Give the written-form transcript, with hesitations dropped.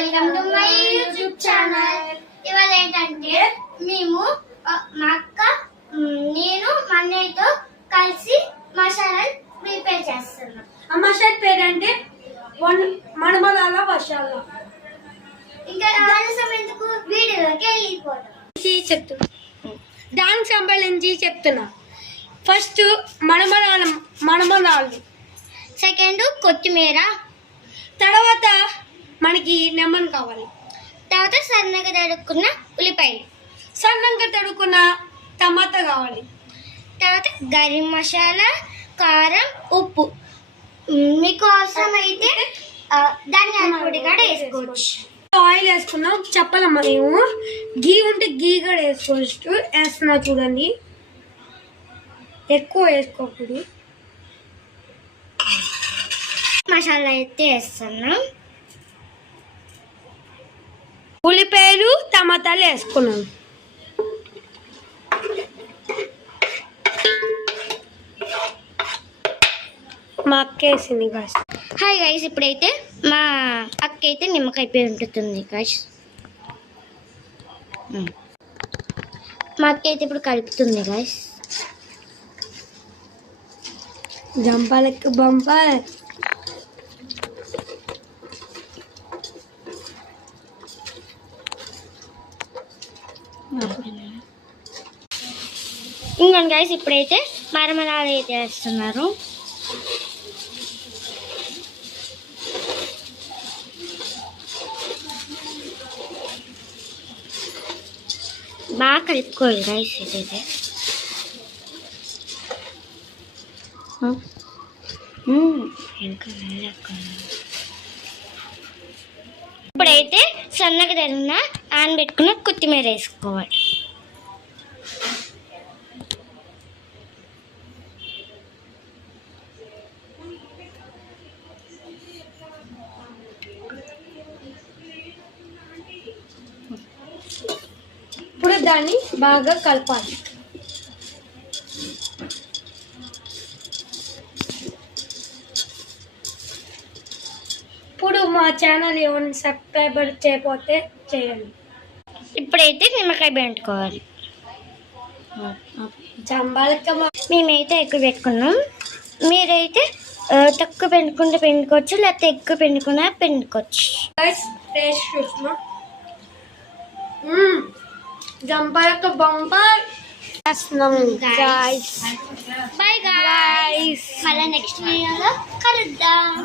Welcome to my YouTube channel. ఇవాళ ఏంటంటే మేము మా అక్క నేను మా అన్నయ్యతో కలిసి మసాలా ప్రిపేర్ చేస్తున్నాం. ఆ మసాలా పేరు అంటే మణమలాల మసాలా. ఇంకా ఆలస్యం ఎందుకు, వీడియోలోకి వెళ్ళిపోతాం. చెప్తున్నా, దానికి సంబంధించి చెప్తున్నా. ఫస్ట్ మణమలాలు, సెకండ్ కొత్తిమీర, తర్వాత మనకి లెమన్ కావాలి, తర్వాత సన్నగా తడుక్కున్న ఉల్లిపాయలు, సన్నంగా తడుక్కున్న టమాటా కావాలి, తర్వాత గరం మసాలా, కారం, ఉప్పు. మీకు అవసరమైతే ధనియాల పొడి కూడా వేసుకోవచ్చు. ఆయిల్ వేసుకున్నాం. చెప్పాలమ్మా, మేము గీ ఉంటే గీ కూడా వేసుకోవచ్చు. వేస్తున్నా చూడండి, ఎక్కువ వేసుకోకూడదు. మసాలా అయితే వేస్తున్నాం. ఉల్లిపాయలు టమాటాలు వేసుకున్నాం. మా అక్క వేసింది గాయస్. హాయ్ గైస్, ఇప్పుడైతే మా అక్క అయితే నిమ్మకాయ పిండుతుంది గైస్. మా అక్క అయితే ఇప్పుడు కలుపుతుంది గైస్. జంపాలకి బంపాల్. ఇంకా గైస్ ఇప్పుడైతే మరమరాలు అయితే వేస్తున్నారు. బాగా కలుపుకోవాలి గైస్. ఇదైతే ఇప్పుడైతే సన్నగా తరిగిన ఆనబెట్టుకున్న కొత్తిమీర వేసుకోవాలి. ఇప్పుడు దాన్ని బాగా కలపాలి. ఇప్పుడు మా ఛానల్ ఏమైనా సబ్స్క్రైబర్ చేయకపోతే చేయండి. ఇప్పుడైతే నిమ్మకాయ పెట్టుకోవాలి. జంబాలకమ్మ మేమైతే ఎక్కువ పెట్టుకున్నాం. మీరైతే తక్కువ పెట్టుకోవచ్చు, లేకపోతే ఎక్కువ పెట్టుకోవచ్చు. టేస్ట్ చూస్తున్నా. జంబాలక బంపర్. బాయ్ గాయ్స్, మళ్ళీ నెక్స్ట్ వీడియోలో కలుద్దాం.